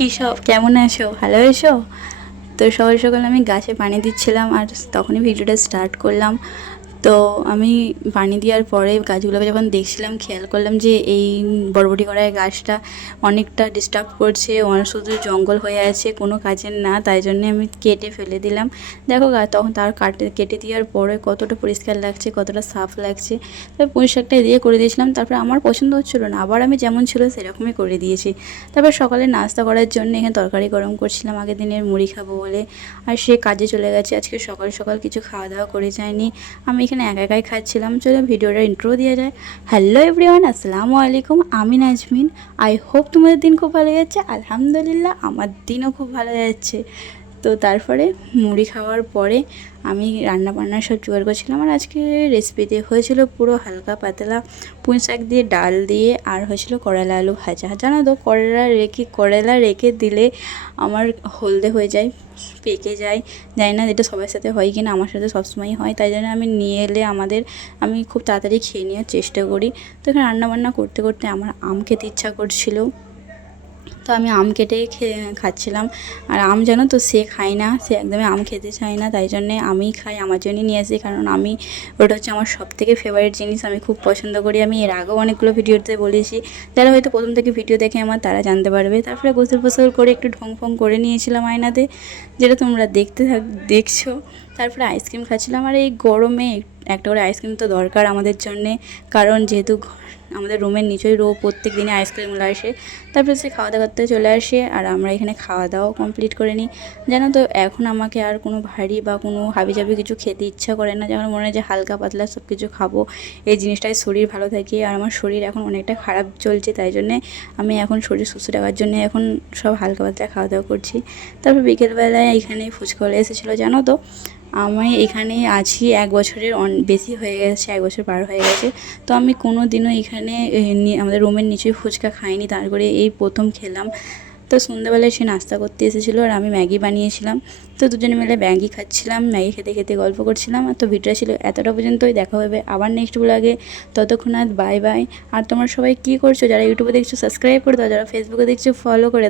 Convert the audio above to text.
কী সব, কেমন আছো? ভালো আছো তো? সকাল সকাল আমি গাছে পানি দিচ্ছিলাম আর তখনই ভিডিওটা স্টার্ট করলাম। তো আমি পানি দেওয়ার পরে গাছগুলোকে যখন দেখছিলাম খেয়াল করলাম যে এই বরবটি কড়াই গাছটা অনেকটা ডিস্টার্ব করছে, শুধু জঙ্গল হয়ে আছে, কোনো কাজের না। তাই জন্যে আমি কেটে ফেলে দিলাম। দেখো তখন তার কেটে দেওয়ার পরে কতটা পরিষ্কার লাগছে, কতটা সাফ লাগছে। তারপর পুঁই শাকটা দিয়ে করে দিয়েছিলাম। তারপরে আমার পছন্দ হচ্ছিলো না, আবার আমি যেমন ছিল সেরকমই করে দিয়েছি। তারপর সকালে নাস্তা করার জন্য এখানে তরকারি গরম করছিলাম, আগের দিনের মুড়ি খাবো বলে। আর সে কাজে চলে গেছে, আজকে সকাল সকাল কিছু খাওয়া দাওয়া করে যায়নি। আমি এখানে একা একাই খাচ্ছিলাম। চলো ভিডিওটা ইন্ট্রো দেওয়া যায়। হ্যালো এভরিওয়ান, আসসালামু আলাইকুম। আমি নাজমিন। আই হোপ তোমাদের দিন খুব ভালো যাচ্ছে। আলহামদুলিল্লাহ আমার দিনও খুব ভালো যাচ্ছে। তো তারপরে মুড়ি খাওয়ার পরে আমি রান্না বান্না সব জোগাড় করছিলাম। আর আজকে রেসিপিতে হয়েছিল পুরো হালকা পাতলা পুঁই শাক দিয়ে, ডাল দিয়ে, আর হয়েছিল করলা আলু ভাজা। জানো তো করলা রেখে দিলে আমার হলদে হয়ে যায়, পেকে যায়। জানি না এটা সবার সাথে হয় কি না, আমার সাথে সবসময়ই হয়। তাই জন্য আমি নিয়ে এলে আমি খুব তাড়াতাড়ি খেয়ে নেওয়ার চেষ্টা করি। তো এখানে রান্নাবান্না করতে করতে আমার আম খেতে ইচ্ছা করছিল, তো আমি আম কেটে খাচ্ছিলাম। আর আম জানো তো সে খায় না, সে একদমই আম খেতে চায় না। তাই জন্যে আমিই খাই, আমার জন্যই নিয়ে আসি, কারণ ওটা হচ্ছে আমার সবথেকে ফেভারিট জিনিস, আমি খুব পছন্দ করি। আমি এর আগেও অনেকগুলো ভিডিওতে বলেছি, যারা হয়তো প্রথম থেকে ভিডিও দেখে আমার তারা জানতে পারবে। তারপরে গোসল ফোসল করে একটু ঢং ফং করে নিয়েছিলাম আয়নাতে, যেটা তোমরা দেখছো। তারপরে আইসক্রিম খাচ্ছিলাম। আর এই গরমে একটা করে আইসক্রিম তো দরকার আমাদের জন্যে, কারণ যেহেতু আমাদের রুমের নিচেই প্রত্যেক দিনে আইসক্রিমগুলো আসে। তারপরে সে খাওয়া দাওয়া করতে চলে আসে, আর আমরা এখানে খাওয়া দাওয়াও কমপ্লিট করে নিই। জানো তো এখন আমাকে আর কোনো ভারী বা কোনো হাবিজাবি কিছু খেতে ইচ্ছা করে না, যেমন মনে হয় যে হালকা পাতলা সব কিছু খাবো, এই জিনিসটায় শরীর ভালো থাকে। আর আমার শরীর এখন অনেকটা খারাপ চলছে, তাই জন্যে আমি এখন শরীর সুস্থ রাখার জন্য এখন সব হালকা পাতলা খাওয়া দাওয়া করছি। তারপর বিকেলবেলায় এখানে ফুচকা এসেছিলো। জানো তো আমি এখানে আছি 1 বছরের বেশি হয়ে গেছে, 1 বছর পার হয়ে গেছে। তো আমি কোনো দিনও এখানে আমাদের রুমের নিচেই ফুচকা খাইনি, তারপরে এই প্রথম খেলাম। তো সন্ধ্যাবেলায় সে নাস্তা করতে এসেছিলো, আর আমি ম্যাগি বানিয়েছিলাম। তো দুজনে মিলে ম্যাগি খাচ্ছিলাম, ম্যাগি খেতে খেতে গল্প করছিলাম। আর তো ভিডিওটা ছিল এতটা পর্যন্তই, দেখা হবে আবার নেক্সট ব্লগে। ততক্ষণ বাই বাই। আর তোমরা সবাই কী করছো? যারা ইউটিউবে দেখছো সাবস্ক্রাইব করে দাও, যারা ফেসবুকে দেখছো ফলো করে দাও।